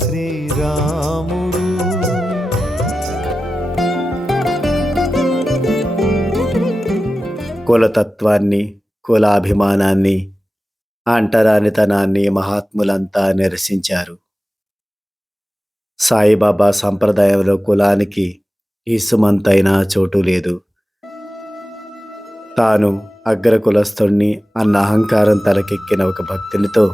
శ్రీరాముడు. కులతత్వాన్ని, కులాభిమానాన్ని, అంటరానితనాన్ని మహాత్ములంతా నిరసించారు. సాయిబాబా సంప్రదాయంలో కులానికి ఈసుమంతైనా చోటు లేదు. తాను అగ్రకులస్తుణ్ణి అన్న అహంకారం తలకెక్కిన ఒక భక్తునితో,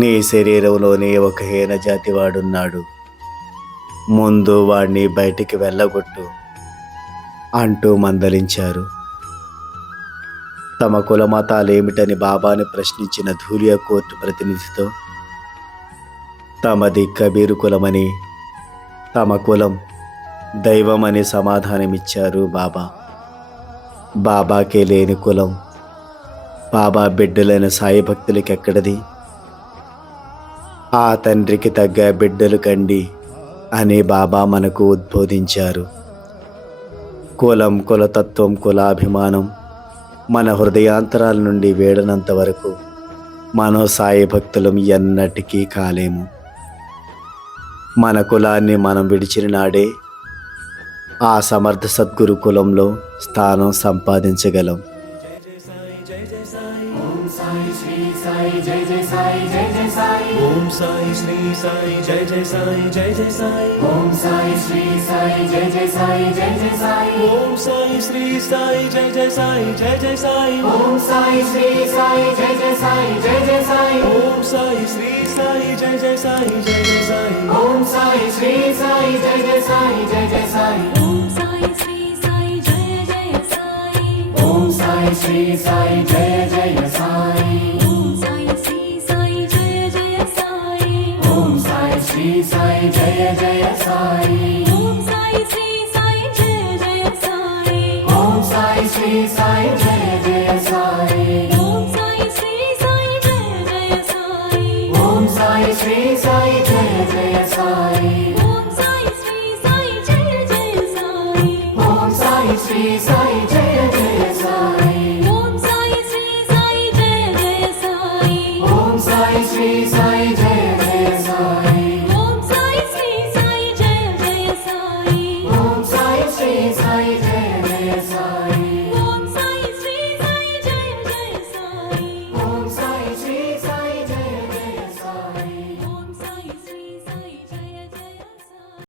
నీ శరీరంలోనే ఒక హీన జాతి వాడున్నాడు, ముందు వాణ్ణి బయటికి వెళ్ళగొట్టు అంటూ మందలించారు. తమ కులమతాలేమిటని బాబాని ప్రశ్నించిన ధూలియా కోర్టు ప్రతినిధితో, తమది కబీరు కులమని, తమ కులం దైవమని సమాధానమిచ్చారు బాబా. బాబాకే లేని కులం బాబా బిడ్డలైన సాయి భక్తులకి ఎక్కడది? ఆ తండ్రికి తగ్గ బిడ్డలు కండి అని బాబా మనకు ఉద్బోధించారు. కులం, కులతత్వం, కులాభిమానం మన హృదయాంతరాల నుండి వేడనంత వరకు మనం సాయి భక్తులం ఎన్నటికీ కాలేము. మన కులాన్ని మనం విడిచిన నాడే ఆ సమర్థ సద్గురు కులంలో స్థానం సంపాదించగలం. ఓం సాయి శ్రీ సాయి జయ జయ సాయి జయ జయ సాయి. ఓం సాయి శ్రీ సాయి జయ జయ సాయి జయ జయ సాయి. ఓం సాయి శ్రీ సాయి జయ జయ సాయి జయ జయ సాయి. ఓం సాయి శ్రీ సాయి జయ జయ సాయి జయ జయ సాయి. ఓం సాయి శ్రీ సాయి జయ జయ సాయి జయ జయ సాయి. ఓం సాయి శ్రీ సాయి జయ జయ సాయి జయ జయ సాయి. ఓం సాయి శ్రీ సాయి జయ జయ సాయి జయ జయ సాయి. ఓం సాయి శ్రీ సాయి జయ జయ సాయి. ఓం సాయి శ్రీ సాయి జయ జయ సాయి. ఓం సాయి శ్రీ సాయి జయ జయ సాయి. ఓం సాయి శ్రీ సాయి జయ జయ సాయి. ఓం సాయి శ్రీ సాయి జయ జయ సాయి. ఓం సాయి శ్రీ సాయి జయ జయ సాయి. ఓం సాయి శ్రీ సాయి జయ జయ సాయి. ఓం సాయి శ్రీ సాయి జయ జయ సాయి. ఓం సాయి శ్రీ సాయి జయ జయ సాయి. ఓం సాయి శ్రీ సాయి జయ